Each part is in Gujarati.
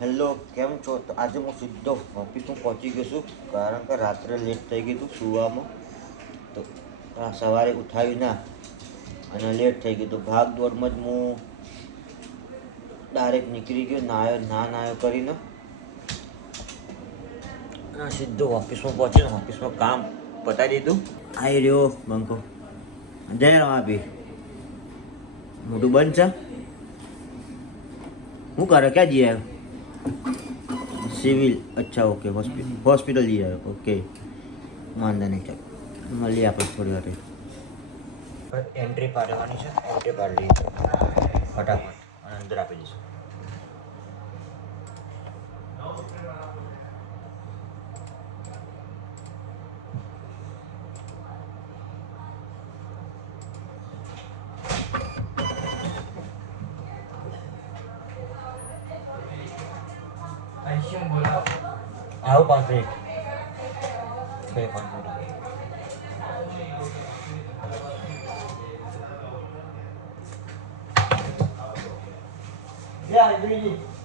હેલો, કેમ છો? તો આજે હું સીધો ઓફિસમાં પહોંચી ગયો છું, કારણ કે રાત્રે લેટ થઈ ગયું હતું સુવામાં. તો સવારે ઉઠાવી ના, અને લેટ થઈ ગયું. તો ભાગ દોડમાં જ હું ડાયરેક્ટ નીકળી ગયો, નાયો, ના નાયો કરીને. સીધો ઓફિસમાં પહોંચીને ઓફિસમાં કામ પતાવી દીધું. આવી રહ્યો બંકો. જય રામ આપી. મોટું બંધ છે? હું કરે, ક્યાં જઈ આવ્યો? સિવિલ અચ્છા ઓકે હોસ્પિટલ હોસ્પિટલ જઈ આવ્યો ઓકે વાંધો નહીં ચાલો મળીએ આપણે થોડી વાર એન્ટ્રી પાડવાની છે એન્ટ્રી પાડી લઈએ ફટાફટ અને અંદર આપી દઈશું 行不了，还有八十，可以放心。第二轮。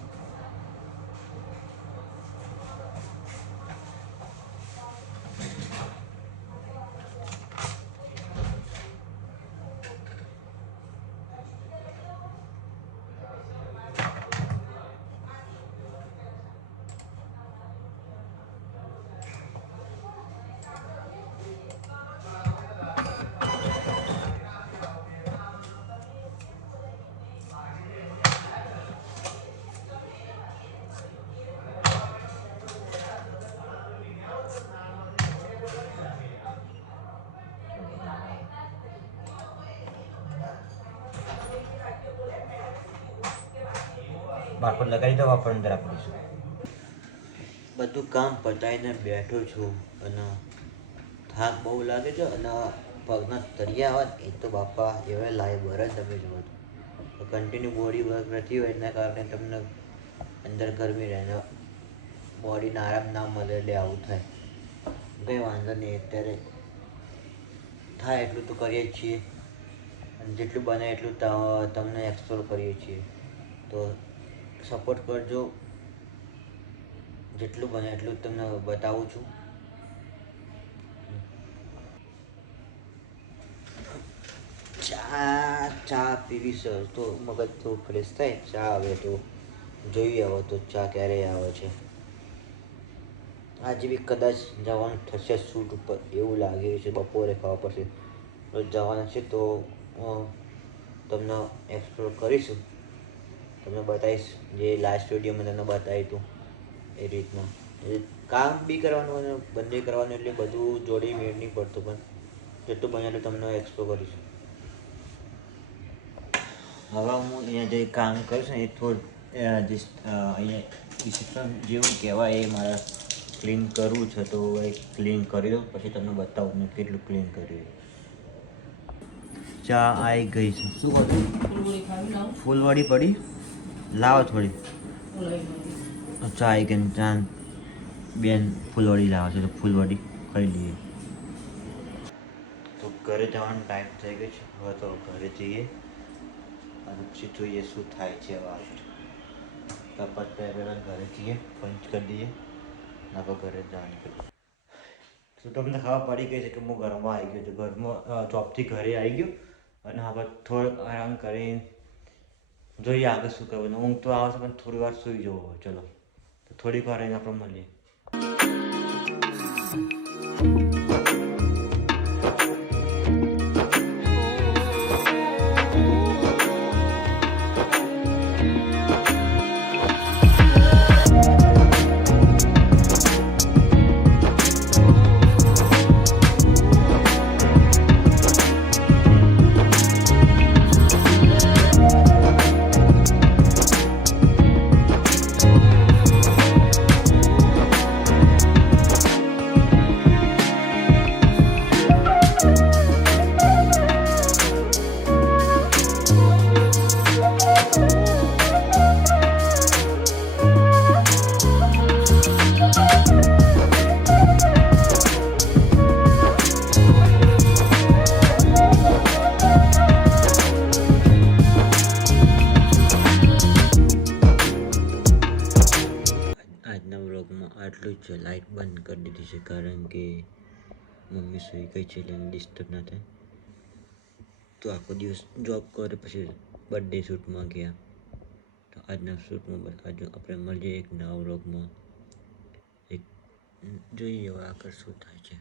બાળકો લગાવી દો આપણને અંદર આપી બધું કામ પતાવીને બેઠો છું અને થાક બહુ લાગે છે અને પગના તળિયા હોય એ તો બાપા એવા લાઈવ બર જ તમે જુઓ તો કન્ટિન્યુ બોડી વર્ક નથી હોય, એના કારણે તમને અંદર ગરમી રહે ને બોડીને આરામ ના મળે એટલે આવું થાય. કંઈ વાંધો નહીં, અત્યારે થાય એટલું તો કરીએ જ છીએ. અને જેટલું બને એટલું તમને એક્સપ્લોર કરીએ છીએ. તો સપોર્ટ કરજો. જેટલું બને એટલું તમને બતાવું છું. ચા ચા પીવી સર. તો મગજ થોડું ફ્રેશ થાય. ચા આવે તો જોઈએ આવે તો ચા ક્યારે આવે છે. આજે બી કદાચ જવાનું થશે શૂટ ઉપર. એવું લાગી રહ્યું છે બપોરે ખાવા પડશે. જવાના છે તો તમને એક્સપ્લોર કરીશું. તમને બતાવીશ જે લાસ્ટ વિડીયોમાં તમને બતાવ્યું હતું એ રીતનું. કામ બી કરવાનું અને બંને કરવાનું એટલે બધું જોડે મેળ નહીં પડતું પણ જેટલું બને એટલું તમને એક્સપ્લોર કરીશ. હવે હું અહીંયા જે કામ કરીશ ને એ થોડું જે અહીંયા જેવું કહેવાય એ મારે ક્લીન કરવું છે તો એ ક્લીન કરી દઉં પછી તમને બતાવું મેં કેટલું ક્લીન કર્યું ચા આવી ગઈ છે. શું હતું ફૂલવાળી પડી? લાવો થોડી. ચાય ને ચા બેન ફૂલવાળી લાવે છે, તો ફૂલવાળી ખાઈ લઈએ. તો ઘરે જવાનો ટાઈમ થઈ ગયો છે. હવે તો ઘરે જઈએ. અને પછી જોઈએ શું થાય છે વાત તપાસ પહેલાં ઘરે જઈએ પંચ કરી દઈએ. અને આપણે ઘરે જવાની કરીએ તો તમને ખબર પડી ગઈ છે કે હું ઘરમાં આવી ગયો છું. ઘરમાં જોબથી ઘરે આવી ગયો. અને હવે થોડોક આરામ કરીને જોઈએ આગળ શું કરવાનું ઊંઘ તો આવશે પણ થોડી વાર સૂઈ જવું ચલો તો થોડીક વાર રહીને આપણે મળીએ આટલું લાઇટ બંધ કરી દીધી છે, કારણ કે મમ્મી સુઈ ગઈ છે એટલે ડિસ્ટર્બ ના થાય. તો આખો દિવસ જોબ કરે પછી બર્થડે શૂટમાં ગયા. તો આજના શૂટમાં બસ આજુ આપણે મળીએ એક નવા વ્લોગમાં એક જોઈએ આગળ શું થાય છે.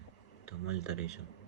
તો મળતા રહીશું.